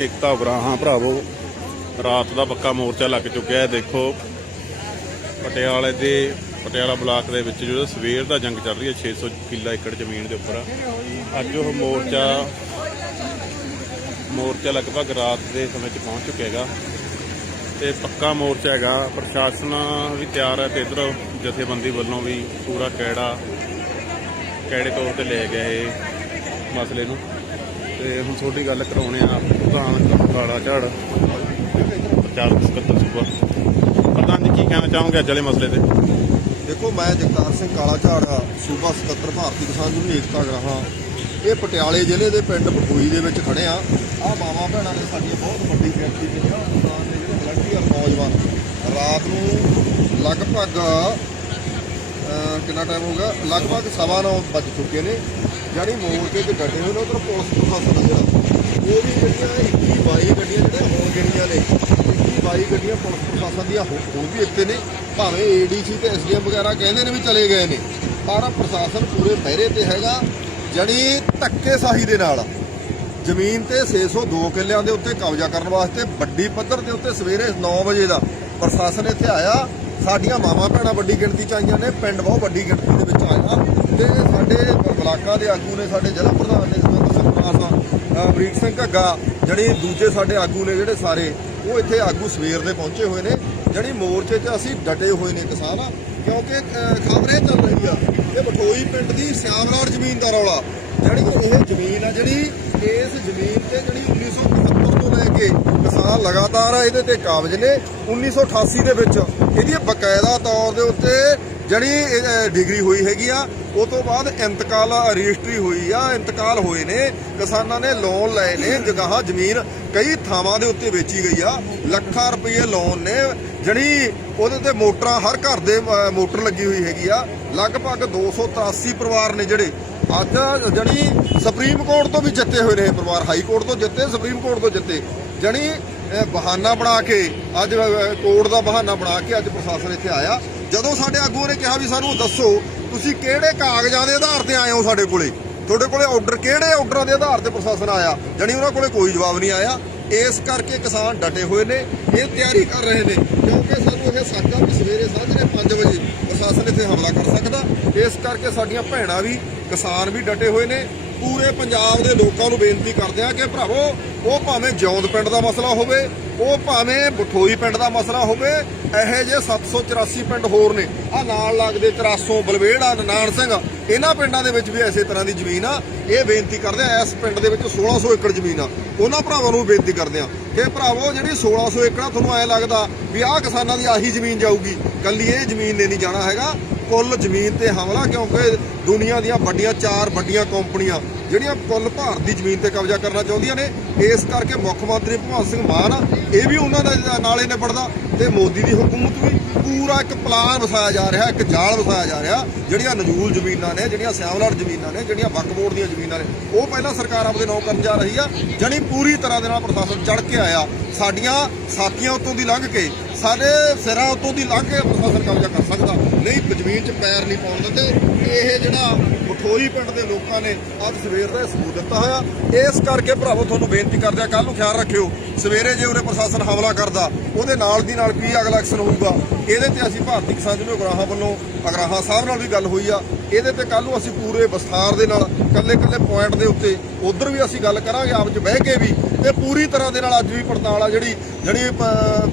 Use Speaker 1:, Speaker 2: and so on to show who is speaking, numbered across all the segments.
Speaker 1: ਏਕਤਾ ਬਰਾਹਾਂ ਭਰਾਵੋ, ਰਾਤ ਦਾ ਪੱਕਾ ਮੋਰਚਾ ਲੱਗ ਚੁੱਕਿਆ ਹੈ, ਦੇਖੋ। ਪਟਿਆਲੇ ਦੇ ਪਟਿਆਲਾ ਬਲਾਕ ਦੇ ਵਿੱਚ ਜਿਹੜਾ ਸਵੇਰ ਦਾ ਜੰਗ ਚੱਲ ਰਹੀ ਹੈ 600 ਕਿੱਲਾ ਏਕੜ ਜ਼ਮੀਨ ਦੇ ਉੱਪਰ। ਅੱਜ ਉਹ ਮੋਰਚਾ ਮੋਰਚਾ ਲਗਭਗ ਰਾਤ ਦੇ ਸਮੇਂ 'ਚ ਪਹੁੰਚ ਚੁੱਕਿਆ ਹੈਗਾ। ਤੇ ਪੱਕਾ ਮੋਰਚਾ ਹੈਗਾ। ਪ੍ਰਸ਼ਾਸਨ ਵੀ ਤਿਆਰ ਹੈ ਤੇ ਇਧਰ ਜਥੇਬੰਦੀ ਵੱਲੋਂ ਵੀ ਪੂਰਾ ਕਿਹੜਾ ਕਿਹੜੇ ਤੌਰ ਤੇ ਲੈ ਗਿਆ ਇਹ ਮਸਲੇ ਨੂੰ। ਤੇ ਹੁਣ ਤੁਹਾਡੀ ਗੱਲ ਕਰਾਉਣੇ ਆ ਪ੍ਰਧਾਨ ਕਾਲਾ ਝਾੜ। ਪ੍ਰਚਾਰਕ ਸਕੱਤਰ ਸੂਬਾ ਪ੍ਰਧਾਨ ਜੀ, ਕੀ ਕਹਿਣਾ ਚਾਹੋਗੇ ਅੱਜ ਵਾਲੇ ਮਸਲੇ ਤੇ?
Speaker 2: ਦੇਖੋ, ਮੈਂ ਜਗਤਾਰ ਸਿੰਘ ਕਾਲਾ ਝਾੜ ਸੂਬਾ ਸਕੱਤਰ ਭਾਰਤੀ ਕਿਸਾਨ ਯੂਨੀਅਨ ਏਕਤਾ ਗਰਾਹਾਂ ਇਹ ਪਟਿਆਲੇ ਜ਼ਿਲ੍ਹੇ ਦੇ ਪਿੰਡ ਬਖੂਈ ਦੇ ਵਿੱਚ ਖੜੇ ਆ। ਆ ਮਾਵਾ ਭੈਣਾਂ ਨੇ ਸਾਡੀ ਬਹੁਤ ਵੱਡੀ ਗਿਣਤੀ ਕੀਤੀ ਜਿਹੜਾ ਕਿਸਾਨ ਨੇ, ਜਿਹੜੇ ਵਲੰਟੀਅਰ ਨੌਜਵਾਨ। ਰਾਤ ਨੂੰ ਲਗਭਗ ਕਿੰਨਾ ਟਾਈਮ ਹੋ ਗਿਆ? ਲਗਭਗ ਸਵਾ ਨੌ ਵੱਜ ਚੁੱਕੇ ਨੇ। ਜਾਨੀ ਮੋਰਚੇ 'ਚ ਗੱਡੇ ਹੋਏ ਨੇ, ਉਧਰ ਪੁਲਿਸ ਪ੍ਰਸ਼ਾਸਨ ਜਿਹੜਾ ਉਹ ਵੀ ਜਿਹੜੀਆਂ 21 22 ਗੱਡੀਆਂ ਜਿਹੜੀਆਂ ਹੋਣ ਗਿਣੀਆਂ ਨੇ 21 22 ਗੱਡੀਆਂ ਪੁਲਿਸ ਪ੍ਰਸ਼ਾਸਨ ਦੀਆਂ ਹੋਰ ਵੀ ਇੱਥੇ ਨੇ, ਭਾਵੇਂ ਏਡੀਸੀ ਤੇ ਐਸਡੀਐਮ ਵਗੈਰਾ ਕਹਿੰਦੇ ਨੇ ਵੀ ਚਲੇ ਗਏ ਨੇ। ਪਰ ਪ੍ਰਸ਼ਾਸਨ ਪੂਰੇ ਪਹਿਰੇ ਤੇ ਹੈਗਾ ਜਣੀ ਧੱਕੇਸ਼ਾਹੀ ਦੇ ਨਾਲ। ਜ਼ਮੀਨ ਤੇ 602 ਕਿੱਲਿਆਂ ਦੇ ਉੱਤੇ ਕਬਜ਼ਾ ਕਰਨ ਵਾਸਤੇ ਵੱਡੀ ਪੱਧਰ ਦੇ ਉੱਤੇ ਸਵੇਰੇ 9 ਵਜੇ ਦਾ ਪ੍ਰਸ਼ਾਸਨ ਇੱਥੇ ਆਇਆ। ਸਾਡੀਆਂ ਮਾਵਾਂ ਭੈਣਾਂ ਵੱਡੀ ਗਿਣਤੀ ਚ ਆਈਆਂ ਨੇ, ਪਿੰਡ ਬਹੁਤ ਵੱਡੀ ਗਿਣਤੀ ਦੇ ਵਿੱਚ ਆਇਆ। ਤੇ ਸਾਡੇ ਬਲਾਕਾਂ ਦੇ ਆਗੂ ਨੇ, ਸਾਡੇ ਜ਼ਿਲ੍ਹਾ ਪ੍ਰਧਾਨ ਨੇ ਸੁਰਿੰਦਰ ਸਿੰਘ ਪਾਸਾ ਅਮਰੀਕ ਸਿੰਘ ਘੱਗਾ, ਜਿਹੜੇ ਦੂਜੇ ਸਾਡੇ ਆਗੂ ਨੇ ਜਿਹੜੇ ਸਾਰੇ, ਉਹ ਇੱਥੇ ਆਗੂ ਸਵੇਰ ਦੇ ਪਹੁੰਚੇ ਹੋਏ ਨੇ। ਜਿਹੜੀ ਮੋਰਚੇ 'ਚ ਅਸੀਂ ਡਟੇ ਹੋਏ ਨੇ ਕਿਸਾਨ, ਕਿਉਂਕਿ ਖਬਰ ਇਹ ਚੱਲ ਰਹੀ ਆ, ਇਹ ਬਠੋਈ ਪਿੰਡ ਦੀ ਸਿਆਮਲਾੜ ਜ਼ਮੀਨ ਦਾ ਰੌਲਾ। ਜਿਹੜੀ ਇਹ ਜ਼ਮੀਨ ਆ ਜਿਹੜੀ ਇਸ ਜ਼ਮੀਨ ਤੇ ਜਿਹੜੀ 1975 ਤੋਂ ਲੈ ਕੇ ਕਿਸਾਨ ਲਗਾਤਾਰ ਇਹਦੇ ਤੇ ਕਾਬਜ ਨੇ 1988 ਦੇ ਵਿੱਚ। ਇਹਦੀ ਬਕਾਇਦਾ ਤੌਰ ਦੇ ਉੱਤੇ ਜਿਹੜੀ ਇਹ, ਡਿਗਰੀ ਹੋਈ ਹੈਗੀ ਆ ਉਹ ਤੋਂ ਬਾਅਦ ਇੰਤਕਾਲ ਰਜਿਸਟਰੀ ਹੋਈ ਆ ਇੰਤਕਾਲ ਹੋਏ ਨੇ ਕਿਸਾਨਾਂ ਨੇ ਲੋਨ ਲਏ ਨੇ ਜਗਾਹ ਜ਼ਮੀਨ ਕਈ ਥਾਵਾਂ ਦੇ ਉੱਤੇ ਵੇਚੀ ਗਈ ਆ ਲੱਖਾਂ ਰੁਪਏ ਲੋਨ ਨੇ ਜਿਹੜੀ ਉਹਦੇ ਤੇ ਮੋਟਰਾਂ ਹਰ ਘਰ ਦੇ ਮੋਟਰ ਲੱਗੀ ਹੋਈ ਹੈਗੀ ਆ ਲਗਭਗ 283 ਪਰਿਵਾਰ ਨੇ ਜਿਹੜੇ ਅੱਜ ਜਣੀ ਸੁਪਰੀਮ ਕੋਰਟ ਤੋਂ ਵੀ ਜਿੱਤੇ ਹੋਏ ਨੇ ਪਰਿਵਾਰ ਹਾਈ ਕੋਰਟ ਤੋਂ ਜਿੱਤੇ ਸੁਪਰੀਮ ਕੋਰਟ ਤੋਂ ਜਿੱਤੇ ਜਣੀ ਬਹਾਨਾ ਬਣਾ ਕੇ ਅੱਜ ਕੋਰਟ ਦਾ ਬਹਾਨਾ ਬਣਾ ਕੇ ਅੱਜ ਪ੍ਰਸ਼ਾਸਨ ਇੱਥੇ ਆਇਆ ਜਦੋਂ ਸਾਡੇ ਆਗੂਆਂ ਨੇ ਕਿਹਾ ਵੀ ਸਾਨੂੰ ਦੱਸੋ, ਤੁਸੀਂ ਕਿਹੜੇ ਕਾਗਜ਼ਾਂ ਦੇ ਆਧਾਰ ਤੇ ਆਏ ਹੋ ਸਾਡੇ ਕੋਲੇ? ਤੁਹਾਡੇ ਕੋਲੇ ਆਰਡਰ ਕਿਹੜੇ ਆਰਡਰਾਂ ਦੇ ਆਧਾਰ ਤੇ ਪ੍ਰਸ਼ਾਸਨ ਆਇਆ? ਜਣੀ ਉਹਨਾਂ ਕੋਲੇ ਕੋਈ ਜਵਾਬ ਨਹੀਂ ਆਇਆ। ਇਸ ਕਰਕੇ ਕਿਸਾਨ ਡਟੇ ਹੋਏ ਨੇ, ਇਹ ਤਿਆਰੀ ਕਰ ਰਹੇ ਨੇ, ਕਿਉਂਕਿ ਸਾਨੂੰ ਇਹ ਸੱਚ ਆ ਵੀ ਸਵੇਰੇ ਸਾਜਰੇ 5 ਵਜੇ ਪ੍ਰਸ਼ਾਸਨ ਇੱਥੇ ਹਮਲਾ ਕਰ ਸਕਦਾ। ਇਸ ਕਰਕੇ ਸਾਡੀਆਂ ਭੈਣਾਂ ਵੀ, ਕਿਸਾਨ ਵੀ ਡਟੇ ਹੋਏ ਨੇ। ਪੂਰੇ ਪੰਜਾਬ ਦੇ ਲੋਕਾਂ ਨੂੰ ਬੇਨਤੀ ਕਰਦੇ ਆ ਕਿ ਭਰਾਵੋ, ਉਹ ਭਾਵੇਂ ਜੌਂਦ ਪਿੰਡ ਦਾ ਮਸਲਾ ਹੋਵੇ ਉਹ ਭਾਵੇਂ ਬਠੋਈ ਪਿੰਡ ਦਾ ਮਸਲਾ ਹੋਵੇ, ਇਹੋ ਜਿਹੇ 784 ਪਿੰਡ ਹੋਰ ਨੇ। ਆ ਨਾਲ ਲੱਗਦੇ 84 ਬਲਵੇੜਾ, ਨਨਾਣ ਸਿੰਘ, ਇਹਨਾਂ ਪਿੰਡਾਂ ਦੇ ਵਿੱਚ ਵੀ ਐਸੇ ਤਰ੍ਹਾਂ ਦੀ ਜ਼ਮੀਨ ਆ। ਇਹ ਬੇਨਤੀ ਕਰਦੇ ਆ, ਇਸ ਪਿੰਡ ਦੇ ਵਿੱਚ 1600 ਏਕੜ ਜ਼ਮੀਨ ਆ। ਉਹਨਾਂ ਭਰਾਵਾਂ ਨੂੰ ਬੇਨਤੀ ਕਰਦੇ ਆ ਕਿ ਭਰਾਵੋ, ਜਿਹੜੀ 1600 ਏਕੜ ਆ, ਤੁਹਾਨੂੰ ਐ ਲੱਗਦਾ ਵੀ ਆਹ ਕਿਸਾਨਾਂ ਦੀ ਆਹੀ ਜ਼ਮੀਨ ਜਾਊਗੀ। ਕੱਲੀ ਇਹ ਜ਼ਮੀਨ ਨੇ ਨਹੀਂ ਜਾਣਾ ਹੈਗਾ। ਕੁੱਲ ਜ਼ਮੀਨ ਤੇ ਹਮਲਾ, ਕਿਉਂਕਿ ਦੁਨੀਆ ਦੀਆਂ ਵੱਡੀਆਂ, ਚਾਰ ਵੱਡੀਆਂ ਕੰਪਨੀਆਂ ਜਿਹੜੀਆਂ ਕੁੱਲ ਭਾਰਤ ਦੀ ਜ਼ਮੀਨ ਤੇ ਕਬਜ਼ਾ ਕਰਨਾ ਚਾਹੁੰਦੀਆਂ ਨੇ, ਇਸ ਕਰਕੇ ਮੁੱਖ ਮੰਤਰੀ ਭਗਵੰਤ ਸਿੰਘ ਮਾਨ, ਇਹ ਵੀ ਉਹਨਾਂ ਦਾ ਨਾਲੇ ਨਿਬੜਦਾ ਤੇ ਮੋਦੀ ਦੀ ਹਕੂਮਤ ਵੀ ਪੂਰਾ ਇੱਕ ਪਲਾਨ ਵਸਾਇਆ ਜਾ ਰਿਹਾ, ਇੱਕ ਜਾਲ ਵਸਾਇਆ ਜਾ ਰਿਹਾ, ਜਿਹੜੀਆਂ ਨਜੂਲ ਜ਼ਮੀਨਾਂ ਨੇ, ਜਿਹੜੀਆਂ ਸਿਆਵਲਾਟ ਜ਼ਮੀਨਾਂ ਨੇ, ਜਿਹੜੀਆਂ ਵਕਫ ਬੋਰਡ ਦੀਆਂ ਜ਼ਮੀਨਾਂ ਨੇ, ਉਹ ਪਹਿਲਾਂ ਸਰਕਾਰ ਆਪਦੇ ਨਾਂ ਕਰਨ ਜਾ ਰਹੀ ਆ, ਜਣੀ ਪੂਰੀ ਤਰ੍ਹਾਂ ਦੇ ਨਾਲ ਪ੍ਰਸ਼ਾਸਨ ਚੜ ਕੇ ਆਇਆ, ਸਾਡੀਆਂ ਸਾਥੀਆਂ ਉੱਤੋਂ ਦੀ ਲੰਘ ਕੇ ਸਾਡੇ ਸਿਰਾਂ ਉੱਤੋਂ ਦੀ ਲੰਘ ਕੇ ਪ੍ਰਸ਼ਾਸਨ ਕਬਜ਼ਾ ਕਰ ਸਕਦਾ। ਨਹੀਂ, ਜ਼ਮੀਨ 'ਚ ਪੈਰ ਨਹੀਂ ਪਾਉਣ ਦਿੰਦੇ। ਇਹ ਜਿਹੜਾ ਮਠੋਈ ਪਿੰਡ ਦੇ ਲੋਕਾਂ ਨੇ ਅੱਜ ਸਵੇਰ ਦਾ ਇਹ ਸਬੂਤ ਦਿੱਤਾ ਹੋਇਆ। ਇਸ ਕਰਕੇ ਭਰਾਵੋ, ਤੁਹਾਨੂੰ ਬੇਨਤੀ ਕਰਦੇ ਆ ਕੱਲ ਨੂੰ ਖਿਆਲ ਰੱਖਿਓ, ਸਵੇਰੇ ਜੇ ਉਹਨੇ ਪ੍ਰਸ਼ਾਸਨ ਹਮਲਾ ਕਰਦਾ, ਉਹਦੇ ਨਾਲ ਦੀ ਨਾਲ ਕੀ ਅਗਲਾ ਐਕਸ਼ਨ ਹੋਊਗਾ? ਇਹਦੇ ਤੇ ਅਸੀਂ ਭਾਰਤੀ ਕਿਸਾਨ ਯੂਨੀਅਨ ਅਗਰਾਹਾਂ ਵੱਲੋਂ ਅਗਰਾਹਾਂ ਸਾਹਿਬ ਨਾਲ ਵੀ ਗੱਲ ਹੋਈ ਆ। ਇਹਦੇ ਤੇ ਕੱਲ ਨੂੰ ਅਸੀਂ ਪੂਰੇ ਵਿਸਥਾਰ ਦੇ ਨਾਲ ਕੱਲੇ ਕੱਲੇ ਪੁਆਇੰਟ ਦੇ ਉੱਤੇ ਉਧਰ ਵੀ ਅਸੀਂ ਗੱਲ ਕਰਾਂਗੇ, ਆਪ 'ਚ ਬਹਿ ਕੇ ਵੀ, ਤੇ ਪੂਰੀ ਤਰ੍ਹਾਂ ਦੇ ਨਾਲ ਅੱਜ ਵੀ ਪੜਤਾਲ ਆ ਜਿਹੜੀ ਜਿਹੜੀ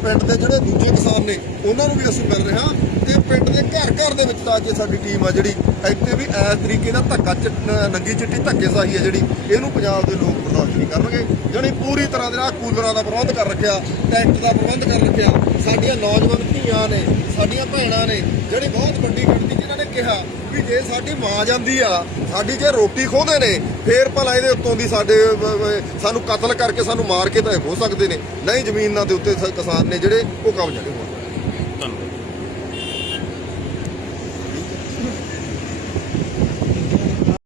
Speaker 2: ਪਿੰਡ ਦੇ ਜਿਹੜੇ ਦੂਜੇ ਕਿਸਾਨ ਨੇ, ਉਹਨਾਂ ਨੂੰ ਵੀ ਅਸੀਂ ਮਿਲ ਰਹੇ ਹਾਂ, ਤੇ ਪਿੰਡ ਦੇ ਘਰ ਘਰ ਦੇ ਵਿੱਚ ਤਾਂ ਅੱਜ ਸਾਡੀ ਟੀਮ ਆ ਜਿਹੜੀ, ਇੱਥੇ ਵੀ ਇਸ ਤਰੀਕੇ ਨਾਲ ਧੱਕਾ ਚ- ਨੰਗੀ ਚਿੱਟੀ ਧੱਕੇਸ਼ਾਹੀ ਹੈ ਜਿਹੜੀ, ਇਹਨੂੰ ਪੰਜਾਬ ਦੇ ਲੋਕ ਬਰਦਾਸ਼ਤ ਨਹੀਂ ਕਰਨਗੇ ਜਿਹੜੀ ਪੂਰੀ ਤਰ੍ਹਾਂ ਦੇ ਨਾਲ ਕੂਲਰਾਂ ਦਾ ਪ੍ਰਬੰਧ ਕਰ ਰੱਖਿਆ, ਟੈਂਟ ਦਾ ਪ੍ਰਬੰਧ ਕਰ ਰੱਖਿਆ, ਸਾਡੀਆਂ ਨੌਜਵਾਨ ਧੀਆਂ ਨੇ, ਸਾਡੀਆਂ ਭੈਣਾਂ ਨੇ, ਜਿਹੜੀ ਬਹੁਤ ਵੱਡੀ ਗਿਣਤੀ ਜਿਨ੍ਹਾਂ ਨੇ ਕਿਹਾ ਵੀ ਜੇ ਸਾਡੀ ਮਾਂ ਜਾਂਦੀ ਆ, ਸਾਡੀ ਜੇ ਰੋਟੀ ਖੋਹਦੇ ਨੇ, ਫੇਰ ਭਲਾ ਇਹਦੇ ਉੱਤੋਂ ਦੀ ਸਾਡੇ ਸਾਨੂੰ ਕਤਲ ਕਰਕੇ ਸਾਨੂੰ ਮਾਰ ਕੇ ਤਾਂ ਇਹ ਹੋ ਸਕਦੇ ਨੇ। ਨਹੀਂ ਜ਼ਮੀਨਾਂ ਦੇ ਉੱਤੇ ਕਿਸਾਨ ਨੇ ਜਿਹੜੇ ਉਹ ਕਬਜ਼ਾ ਨਹੀਂ ਹੋਣਾ।
Speaker 1: ਧੰਨਵਾਦ।